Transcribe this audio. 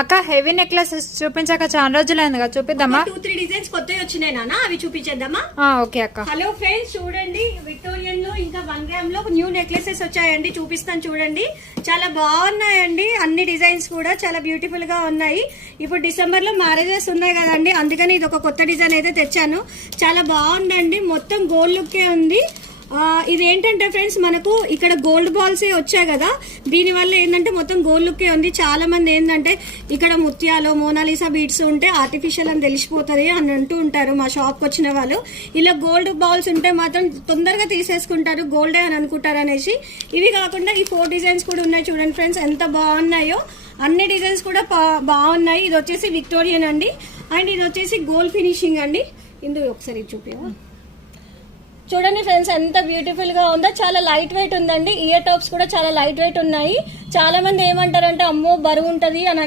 అక్క heavy necklaces చూపించాక చాలా రోజులైంది కదా, చూపిద్దామా? 2-3 డిజైన్స్ కొత్తవి వచ్చినాయి నాన్న, అవి చూపించేద్దామా? ఓకే అక్క. హలో ఫ్రెండ్స్, చూడండి విక్టోరియన్ లో ఇంకా 1 గ్రామ్ లో న్యూ నెక్లెసెస్ వచ్చాయండి, చూపిస్తాను చూడండి. చాలా బాగున్నాయండి, అన్ని డిజైన్స్ కూడా చాలా బ్యూటిఫుల్ గా ఉన్నాయి. ఇప్పుడు డిసెంబర్ లో మ్యారేజెస్ ఉన్నాయి కదండి, అందుకని ఇది ఒక కొత్త డిజైన్ అయితే తెచ్చాను. చాలా బాగుందండి, మొత్తం గోల్డ్ లుక్కే ఉంది. ఇది ఏంటంటే ఫ్రెండ్స్, మనకు ఇక్కడ గోల్డ్ బాల్స్ వచ్చాయి కదా, దీనివల్ల ఏంటంటే మొత్తం గోల్డ్ లుక్కే ఉంది. చాలా మంది ఏంటంటే ఇక్కడ ముత్యాలు మోనాలిసా బీడ్స్ ఉంటే ఆర్టిఫిషియల్ అని తెలిసిపోతుంది అని అంటూ ఉంటారు మా షాప్కి వచ్చిన వాళ్ళు. ఇలా గోల్డ్ బాల్స్ ఉంటే మాత్రం తొందరగా తీసేసుకుంటారు, గోల్డే అని అనుకుంటారు అనేసి. ఇవి కాకుండా ఈ 4 డిజైన్స్ కూడా ఉన్నాయి చూడండి ఫ్రెండ్స్, ఎంత బాగున్నాయో. అన్ని డిజైన్స్ కూడా బాగున్నాయి. ఇది వచ్చేసి విక్టోరియన్ అండి, అండ్ ఇది వచ్చేసి గోల్డ్ ఫినిషింగ్ అండి. ఇందులో ఒకసారి చూపివా. చూడండి ఫ్రెండ్స్, ఎంత బ్యూటిఫుల్ గా ఉందో. చాలా లైట్ వెయిట్ ఉందండి, ఇయర్ టాప్స్ కూడా చాలా లైట్ వెయిట్ ఉన్నాయి. చాలా మంది ఏమంటారంటే అమ్మో బరువు ఉంటది అని